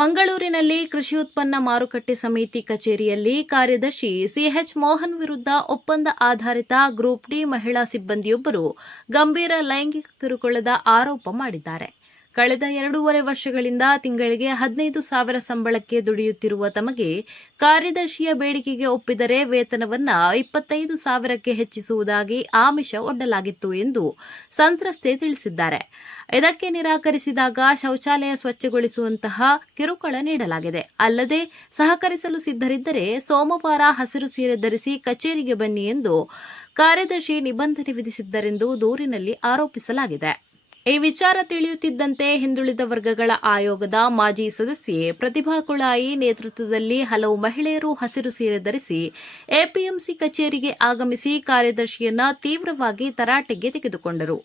ಮಂಗಳೂರಿನಲ್ಲಿ ಕೃಷಿ ಉತ್ಪನ್ನ ಮಾರುಕಟ್ಟೆ ಸಮಿತಿ ಕಚೇರಿಯಲ್ಲಿ ಕಾರ್ಯದರ್ಶಿ ಸಿಎಚ್ ಮೋಹನ್ ವಿರುದ್ಧ ಒಪ್ಪಂದ ಆಧಾರಿತ ಗ್ರೂಪ್ ಡಿ ಮಹಿಳಾ ಸಿಬ್ಬಂದಿಯೊಬ್ಬರು ಗಂಭೀರ ಲೈಂಗಿಕ ಕಿರುಕುಳದ ಆರೋಪ ಮಾಡಿದ್ದಾರೆ. ಕಳೆದ 2.5 ವರ್ಷಗಳಿಂದ ತಿಂಗಳಿಗೆ 15,000 ಸಂಬಳಕ್ಕೆ ದುಡಿಯುತ್ತಿರುವ ತಮಗೆ ಕಾರ್ಯದರ್ಶಿಯ ಬೇಡಿಕೆಗೆ ಒಪ್ಪಿದರೆ ವೇತನವನ್ನ 25,000ಕ್ಕೆ ಹೆಚ್ಚಿಸುವುದಾಗಿ ಆಮಿಷ ಒಡ್ಡಲಾಗಿತ್ತು ಎಂದು ಸಂತ್ರಸ್ತೆ ತಿಳಿಸಿದ್ದಾರೆ. ಇದಕ್ಕೆ ನಿರಾಕರಿಸಿದಾಗ ಶೌಚಾಲಯ ಸ್ವಚ್ಛಗೊಳಿಸುವಂತಹ ಕಿರುಕುಳ ನೀಡಲಾಗಿದೆ. ಅಲ್ಲದೆ ಸಹಕರಿಸಲು ಸಿದ್ಧರಿದ್ದರೆ ಸೋಮವಾರ ಹಸಿರು ಸೀರೆ ಧರಿಸಿ ಕಚೇರಿಗೆ ಬನ್ನಿ ಎಂದು ಕಾರ್ಯದರ್ಶಿ ನಿಬಂಧನೆ ವಿಧಿಸಿದ್ದರೆಂದು ದೂರಿನಲ್ಲಿ ಆರೋಪಿಸಲಾಗಿದೆ. ಈ ವಿಚಾರ ತಿಳಿಯುತ್ತಿದ್ದಂತೆ ಹಿಂದುಳಿದ ವರ್ಗಗಳ ಆಯೋಗದ ಮಾಜಿ ಸದಸ್ಯೆ ಪ್ರತಿಭಾ ಕುಳಾಯಿ ನೇತೃತ್ವದಲ್ಲಿ ಹಲವು ಮಹಿಳೆಯರು ಹಸಿರು ಸೀರೆ ಧರಿಸಿ ಎಪಿಎಂಸಿ ಕಚೇರಿಗೆ ಆಗಮಿಸಿ ಕಾರ್ಯದರ್ಶಿಯನ್ನ ತೀವ್ರವಾಗಿ ತರಾಟೆಗೆ ತೆಗೆದುಕೊಂಡರು.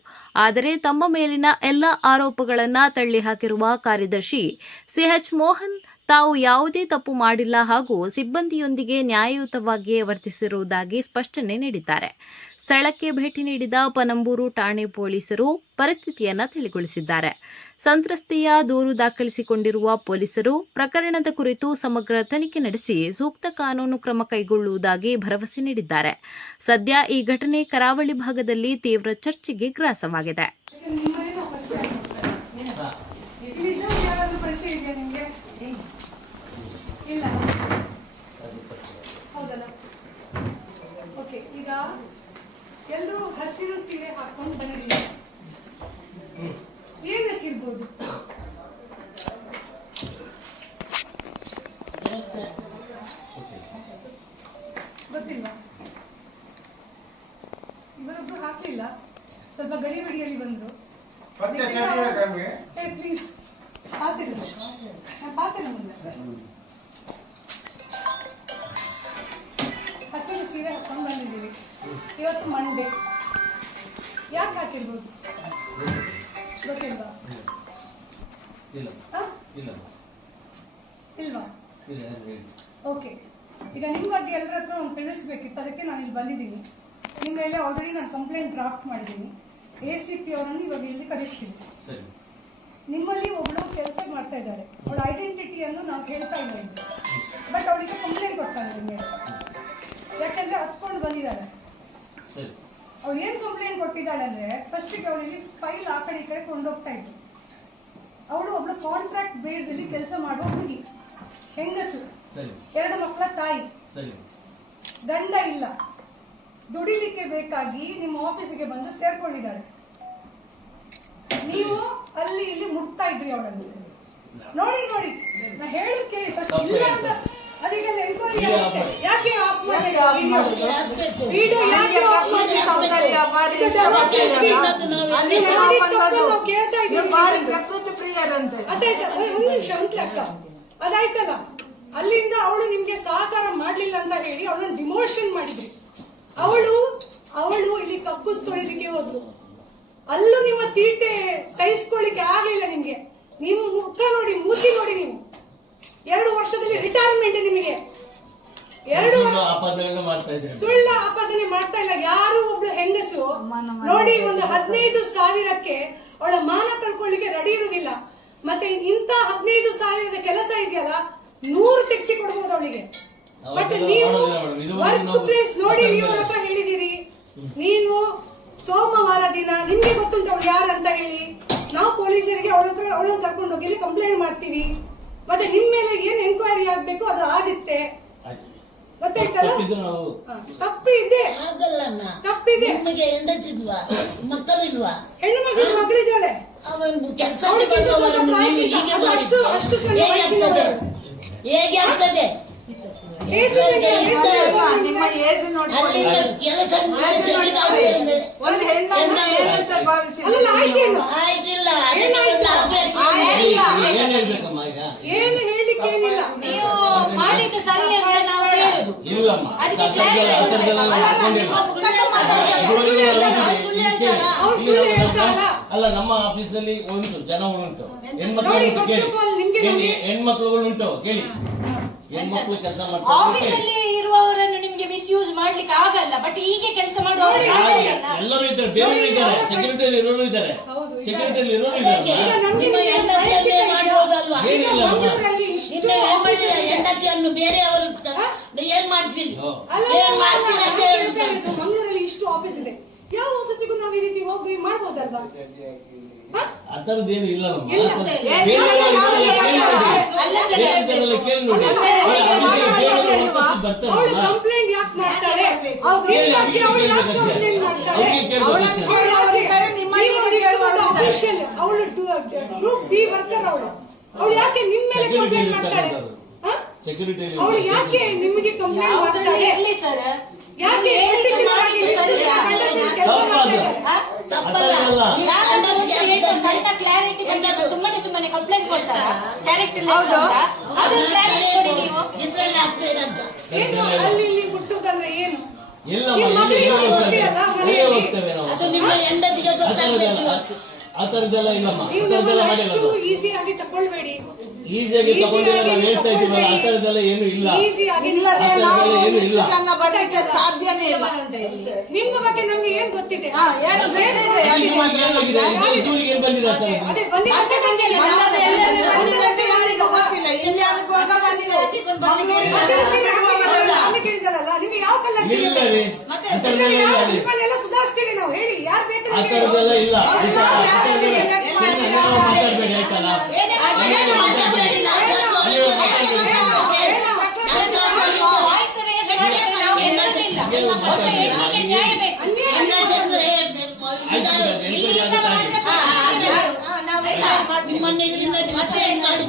ಆದರೆ ತಮ್ಮ ಮೇಲಿನ ಎಲ್ಲ ಆರೋಪಗಳನ್ನು ತಳ್ಳಿಹಾಕಿರುವ ಕಾರ್ಯದರ್ಶಿ ಸಿಎಚ್ ಮೋಹನ್ ತಾವು ಯಾವುದೇ ತಪ್ಪು ಮಾಡಿಲ್ಲ ಹಾಗೂ ಸಿಬ್ಬಂದಿಯೊಂದಿಗೆ ನ್ಯಾಯಯುತವಾಗಿಯೇ ವರ್ತಿಸಿರುವುದಾಗಿ ಸ್ಪಷ್ಟನೆ ನೀಡಿದ್ದಾರೆ. ಸ್ಥಳಕ್ಕೆ ಭೇಟಿ ನೀಡಿದ ಪನಂಬೂರು ಠಾಣೆ ಪೊಲೀಸರು ಪರಿಸ್ಥಿತಿಯನ್ನು ತಿಳಿಗೊಳಿಸಿದ್ದಾರೆ. ಸಂತ್ರಸ್ತೆಯ ದೂರು ದಾಖಲಿಸಿಕೊಂಡಿರುವ ಪೊಲೀಸರು ಪ್ರಕರಣದ ಕುರಿತು ಸಮಗ್ರ ತನಿಖೆ ನಡೆಸಿ ಸೂಕ್ತ ಕಾನೂನು ಕ್ರಮ ಕೈಗೊಳ್ಳುವುದಾಗಿ ಭರವಸೆ ನೀಡಿದ್ದಾರೆ. ಸದ್ಯ ಈ ಘಟನೆ ಕರಾವಳಿ ಭಾಗದಲ್ಲಿ ತೀವ್ರ ಚರ್ಚೆಗೆ ಗ್ರಾಸವಾಗಿದೆ. ಎಲ್ಲರೂ ಹಸಿರು ಸೀರೆ ಹಾಕೊಂಡು ಬಂದಿದ್ದೀವಿ. ಏನಕ್ಕಿರ್ಬೋದು? ಗೊತ್ತಿಲ್ವಾ? ಇವರೊಬ್ರು ಹಾಕ್ಲಿಲ್ಲ, ಸ್ವಲ್ಪ ಗಡಿಬಿಡಿಯಲ್ಲಿ ಬಂದ್ರು. ಪ್ಲೀಸ್ ಪಾತಿರ ಮುಂದೆ ಹಸಿರು ಸೀರೆ ಹಾಕೊಂಡು ಬಂದಿದ್ದೀವಿ. ಇವತ್ತು ಮಂಡೇ. ಯಾಕೆ ಹಾಕಿರ್ಬೋದು? ಗೊತ್ತಿಲ್ವಾ? ಇಲ್ವಾ? ಓಕೆ. ಈಗ ನಿಮ್ಮ ಬಗ್ಗೆ ಎಲ್ಲರ ಹತ್ರ ಒಂದು ತಿಳಿಸ್ಬೇಕಿತ್ತು, ಅದಕ್ಕೆ ನಾನು ಇಲ್ಲಿ ಬಂದಿದ್ದೀನಿ. ನಿಮ್ಮ ಮೇಲೆ ಆಲ್ರೆಡಿ ನಾನು ಕಂಪ್ಲೇಂಟ್ ಡ್ರಾಫ್ಟ್ ಮಾಡಿದ್ದೀನಿ. ACP ಅವರನ್ನು ಇವಾಗ ಇಲ್ಲಿ ಕರೆಸ್ತೀನಿ. ನಿಮ್ಮಲ್ಲಿ ಒಬ್ಳು ಕೆಲಸ ಮಾಡ್ತಾ ಇದ್ದಾರೆ, ಅವಳ ಐಡೆಂಟಿಟಿಯನ್ನು ನಾವು ಹೇಳ್ತಾ ಇಲ್ಲ, ಬಟ್ ಅವಳಿಗೆ ಕಂಪ್ಲೇಂಟ್ ಕೊಡ್ತಾರೆ ನಿಮ್ಮ ಮೇಲೆ. ಯಾಕಂದ್ರೆ ಹತ್ಕೊಂಡು ಬಂದಿದ್ದಾರೆ. ಅವ್ರು ಏನ್ ಕಂಪ್ಲೇಂಟ್ ಕೊಟ್ಟಿದ್ದಾಳೆ ಅಂದ್ರೆ, ಫಸ್ಟ್ ಅವಳಿಗೆ ಫೈಲ್ ಆ ಕಡೆ ಈ ಕಡೆ ಕೊಂಡೋಗ್ತಾ ಇದ್ರು. ಅವಳು ಒಬ್ಳು ಕಾಂಟ್ರಾಕ್ಟ್ ಬೇಸ್ ಅಲ್ಲಿ ಕೆಲಸ ಮಾಡುವ ಹುಡುಗಿ, ಹೆಂಗಸು, 2 ಮಕ್ಕಳ ತಾಯಿ, ಗಂಡ ಇಲ್ಲ, ದುಡಿಲಿಕ್ಕೆ ಬೇಕಾಗಿ ನಿಮ್ಮ ಆಫೀಸಿಗೆ ಬಂದು ಸೇರ್ಕೊಂಡಿದ್ದಾಳೆ. ನೀವು ಅಲ್ಲಿ ಇಲ್ಲಿ ಮುಟ್ತಾ ಇದ್ರಿ ಅವಳನ್ನು. ನೋಡಿ ನೋಡಿ, ನಾ ಹೇಳಿ ಕೇಳಿ ಫಸ್ಟ್. ಇಲ್ಲ ಅಂತ ಅದಕ್ಕೆಲ್ಲ ಎಂಕ್ವೈರಿ ಆಗುತ್ತೆ. ಯಾಕೆ ಆಫ್ ಮಾಡಿದ್ರು ವಿಡಿಯೋ? ಯಾಕೆ ಆಫ್ ಮಾಡಿದ್ರು? ಅದಾಯ್ತಲ್ಲ, ಅಲ್ಲಿಂದ ಅವಳು ನಿಮ್ಗೆ ಸಹಕಾರ ಮಾಡ್ಲಿಲ್ಲ ಅಂತ ಹೇಳಿ ಅವಳನ್ನು ಡಿಮೋಷನ್ ಮಾಡಿದ್ರಿ. ಅವಳು ಇಲ್ಲಿ ಕಬ್ಬು ತೊಳಿಲಿಕ್ಕೆ ಹೋದ್ಲು. ಅಲ್ಲೂ ನಿಮ್ಮ ತೀಟೆ ಸಹಿಸ್ಕೊಳ್ಳಿಕ್ಕೆ ಆಗ್ಲಿಲ್ಲ ನಿಮ್ಗೆ. ನಿಮ್ ಮುಖ ನೋಡಿ, ಮೂತಿ ನೋಡಿ, ನೀವು 2 ವರ್ಷದಲ್ಲಿ ರಿಟೈರ್ಮೆಂಟ್ ನಿಮಗೆ. 2 ಸುಳ್ಳ ಆಪಾದನೆ ಮಾಡ್ತಾ ಇಲ್ಲ. ಯಾರು ಒಬ್ಳು ಹೆಂಗಸು ನೋಡಿ ಒಂದು 15,000ಕ್ಕೆ ಅವಳ ಮಾನ ಕಳ್ಕೊಳ್ಳಿಕ್ಕೆ ರೆಡಿ ಇರುವುದಿಲ್ಲ. ಮತ್ತೆ ಇಂತ 15,000ದ ಕೆಲಸ ಇದೆಯಲ್ಲ, 100 ತೆಗ್ಸಿ ಕೊಡ್ಬೋದು ಅವಳಿಗೆ. ಬಟ್ ನೀವು ವರ್ಕ್ ಪ್ಲೇಸ್ ನೋಡಿ, ನೀವು ಹೇಳಿದಿರಿ. ನೀನು ಸೋಮವಾರ ದಿನ ನಿಮ್ಗೆ ಗೊತ್ತುಂಟು ಅವಳು ಯಾರಂತ ಹೇಳಿ, ನಾವು ಪೊಲೀಸರಿಗೆ ಅವಳನ್ನು ಕರ್ಕೊಂಡು ಹೋಗಿ ಕಂಪ್ಲೇಂಟ್ ಮಾಡ್ತೀವಿ. ಮತ್ತೆ ನಿಮ್ ಮೇಲೆ ಏನ್ ಎಂಕ್ವೈರಿ ಆಗ್ಬೇಕು ಅದು ಆಗುತ್ತೆ. ಗೊತ್ತಾಯ್ತಲ್ಲ? ತಪ್ಪಿದೆ, ತಪ್ಪಿದೆ. ಮಕ್ಕಳಿಲ್ವಾ? ಹೆಣ್ಣು ಮಕ್ಕಳಿದ್ದಾಳೆ. ಹೇಗೆ ಆಗ್ತದೆ? ನಿಮ್ಮ ಏಜ್ ನೋಡಿ, ಒಂದು ಹೆಣ್ಣು ಏನಂತ ಭಾವಿಸಿಲ್ಲ. ಏನು ಹೇಳಲಿಕ್ಕೆ ಏನಿಲ್ಲ. ನೀವು ಮಾಡಿದ್ದು ಸರಿ ಅಂತ ನಾವು ಹೇಳುದು. ಅಲ್ಲ, ನಮ್ಮ ಆಫೀಸ್ ನಲ್ಲಿ ಉಂಟು, ಜನ ಉಂಟು, ಹೆಣ್ಮಕ್ಳುಗಳು ಉಂಟು. ಕೇಳಿ, ಹೆಣ್ಮಕ್ಳು ಕೆಲಸ ಮಾಡ್ತಾರೆ. ಆಫೀಸಲ್ಲಿ ಇರುವವರನ್ನು ನಿಮ್ಗೆ ಮಿಸ್ಯೂಸ್ ಮಾಡ್ಲಿಕ್ಕೆ ಆಗಲ್ಲ. ಬಟ್ ಹೀಗೆ ಕೆಲಸ ಮಾಡುವವರು ಎಲ್ಲರೂ ಇದ್ದಾರೆ, ಬೇರೆ ಇದ್ದಾರೆ, ಸೆಕ್ಯೂರಿಟಿ ಇರೋರು ಇದ್ದಾರೆ, ಸೆಕ್ಯೂರಿಟಿ ಇರೋರು ಇದ್ದಾರೆ. ಮಾಡುವುದಲ್ವಾ? ಏನಿಲ್ಲ ಇಷ್ಟು ನಿನ್ನ office ಇದೆ. ಹೆಂಡತಿಯನ್ನು ಬೇರೆಯವರು ಏನ್ ಮಾಡ್ತೀರಿ ಅಲ್ಲ, ಏನ್ ಮಾಡ್ತೀರಿ ಅಂತ ಹೇಳುದು. ಇದು ಮಂಗಳೂರಲ್ಲಿ ಇಷ್ಟು ಆಫೀಸ್ ಇದೆ, ಯಾವ ಆಫೀಸಿಗೂ ನಾವು ಈ ರೀತಿ ಹೋಗಿ ಮಾಡ್ಬೋದಲ್ವಾ? ಹ? ಆ ಥರದ್ದೇನು ಇಲ್ಲ ನಮ್ಮ. ಇಲ್ಲ. ಅಲ್ಲ ಸರ್, ಕೇಳಿ ನೋಡಿ. ಅವಳು ಕಂಪ್ಲೇಂಟ್ ಯಾಕೆ ಮಾಡ್ತಾಳೆ? ಅವ್ರು ಯಾಕೆ ಅವಳು ಯಾಕೆ ಕಂಪ್ಲೇಂಟ್ ಮಾಡ್ತಾಳೆ? ಅವಳು ಗ್ರೂಪ್ ಡಿ ವರ್ಕರ್ ಅವಳು ಯಾಕೆ ನಿಮ್ ಮೇಲೆ ಕಂಪ್ಲೇಂಟ್ ಮಾಡ್ತಾಳೆ? ಸೆಕ್ಯೂರಿಟಿ ಅವಳು ಯಾಕೆ ನಿಮಗೆ ಕಂಪ್ಲೇಂಟ್ ಮಾಡ್ತಾಳೆ? ಎಲ್ಲಿ ಸರ್ ಯಾಕೆ ಕ್ಲಾರಿಟಿ ಸುಮ್ಮನೆ ಕಂಪ್ಲೇಂಟ್ ಕೊಡ್ತಾರ ಕ್ಯಾರೆಕ್ಟರ್ ಅದು ಕ್ಲಾರಿಟಿ ಕೊಡಿ ನೀವು. ಇದ್ರಲ್ಲಿ ಆಗ್ತದಂತ ಏನು ಅಲ್ಲಿ ಇಲ್ಲಿ ಹುಟ್ಟುದಂದ್ರೆ ಏನು? ಇಲ್ಲ ನಿಮ್ಮ ಮಗಳಿಗೆ ಹೋಗ್ತೀರಲ್ಲ ಮನೆಯಲ್ಲಿ, ಹೋಗ್ತೇವೆ ನಾವು. ಅದು ನಿಮ್ಮ ಹೆಂಡತಿಗೆ ಗೊತ್ತಾಗ್ಬೇಕು. ಆ ಥರದ್ದೆಲ್ಲ ಇಲ್ಲಮ್ಮ. ನೀವು ಆ ಥರದ್ದೆಲ್ಲ ನಮ್ಮನ್ನು ಮಾಡಿಲ್ಲ ಅಷ್ಟು ನಾವು. ಈಸಿಯಾಗಿ ತಗೊಳ್ಬೇಡಿ. ಈಸಿಯಾಗಿ ತಗೊಂಡಿಲ್ಲ, ನಾವು ಹೇಳ್ತಾ ಇದ್ದೀವಲ್ಲ, ಆ ಥರದ್ದೆಲ್ಲ ಏನು ಇಲ್ಲ. ಈಸಿಯಾಗಿ ಇಲ್ಲದೆ ಆ ನಾವು ಥರದ್ದೆಲ್ಲ ಏನು ಇಲ್ಲ. ಇಷ್ಟು ಜನ ಬರ್ಲಿಕ್ಕೆ ಸಾಧ್ಯನೇ ಇಲ್ಲ. ನಿಮ್ಮ ಬಗ್ಗೆ ನಮ್ಗೆ ಏನ್ ಗೊತ್ತಿದೆ? ಏನು ಗೊತ್ತಿದೆ? ಇದುವರೆಗೆ ಏನಾಗಿದೆ? ಇದುವರೆಗೆ ಏನ್ ಬಂದಿದೆ ಆ ಥರದ್ದು? ಅದೇ ಬಂದಿದೆ ಬಂದದ್ದು ಎಲ್ಲೆಲ್ಲಿ ಬಂದಿದೆ ಅಂತ ಯಾರಿಗೂ ಗೊತ್ತಿಲ್ಲ. ಇಲ್ಲಿ ಅದಕ್ಕೋಸ್ಕರ ಬಂದಿದೆ. ಮಂಗಳೂರಿನ ಬಿಡುವವರಲ್ಲ. ಅಲ್ಲಿ ಕೇಳಿದಾರಲ್ಲ, ನಿಮ್ಗೆ ಯಾವ ಕಲರ್ ಇಲ್ಲ ರೀ, ಆ ಥರದ್ದೆಲ್ಲ ಇಲ್ಲ ರೀ. ನಿಮ್ಮನ್ನೆಲ್ಲ ಸುಧಾರಿಸ್ತೀವಿ ನಾವು, ಹೇಳಿ ಯಾರು ಆ ಬೇಕಾದ್ರೆ ಹೇಳಿ. ಥರದ್ದೆಲ್ಲ ಇಲ್ಲ. ಅವ್ರು ಯಾರಿಗೆ elect ಮಾಡಿಲ್ಲ. ಮಾತಾಡ್ಬೇಡಿ ಆಯ್ತಲ್ಲ. ವಾಯ್ಸ್ ರೇಸ್ ಮಾಡಿ ನಾವು ಎದುರಿಸಿಲ್ಲ. ಒಬ್ಬ ಹೆಣ್ಣಿಗೆ ನ್ಯಾಯ ಬೇಕು. ಆಯ್ತು, ಇಲ್ಲಿಂದ ಮಾಡಿದ ನಿಮ್ಮನ್ನ ಇಲ್ಲಿಂದ ಮಾಡಿ